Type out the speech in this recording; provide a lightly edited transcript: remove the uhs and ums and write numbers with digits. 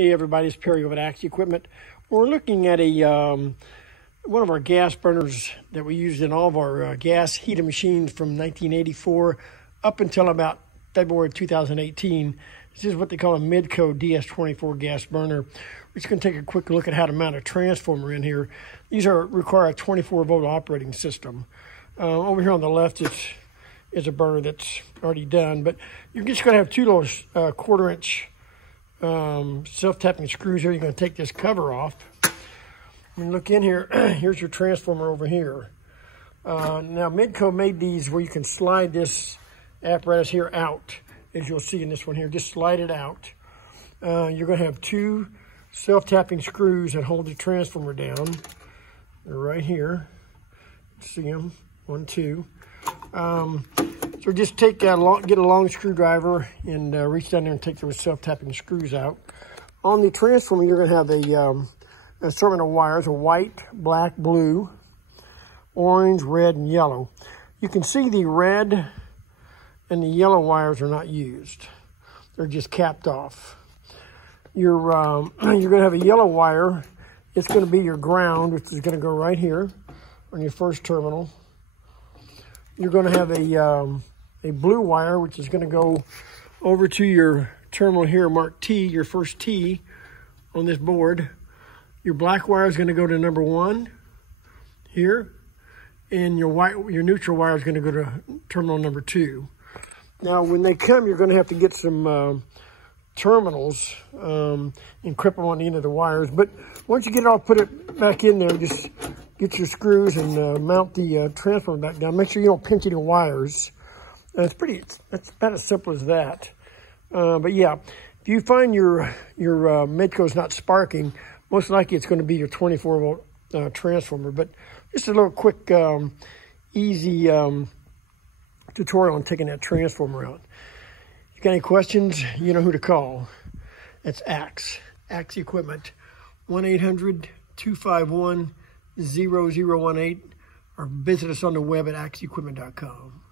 Hey everybody, it's Perry over at Axe Equipment. We're looking at a one of our gas burners that we used in all of our gas heating machines from 1984 up until about February 2018. This is what they call a Midco Ds-24 gas burner. We're just going to take a quick look at how to mount a transformer in here. These require a 24-volt operating system. Over here on the left is a burner that's already done, but you're just going to have two little quarter-inch self-tapping screws here. You're going to take this cover off. And look in here. Here's your transformer over here. Now, Midco made these where you can slide this apparatus here out, as you'll see in this one here. Just slide it out. You're going to have two self-tapping screws that hold the transformer down. They're right here. See them? 1, 2. So just get a long screwdriver and reach down there and take those self-tapping screws out. On the transformer, you're going to have an assortment of wires: a white, black, blue, orange, red, and yellow. You can see the red and the yellow wires are not used. They're just capped off. You're going to have a yellow wire. It's going to be your ground, which is going to go right here on your first terminal. You're going to have a blue wire, which is going to go over to your terminal here marked T, your first T on this board. Your black wire is going to go to number 1 here, and your neutral wire is going to go to terminal number 2. Now, when they come, you're going to have to get some terminals and clip them on the end of the wires. But once you get it all, put it back in there, just get your screws and mount the transformer back down. Make sure you don't pinch any wires. That's about as simple as that. But yeah, if you find your Midco's not sparking, most likely it's going to be your 24-volt transformer. But just a little quick, easy tutorial on taking that transformer out. If you got any questions, you know who to call. That's Axe Equipment, 1-800-251-0018, or visit us on the web at axeequipment.com.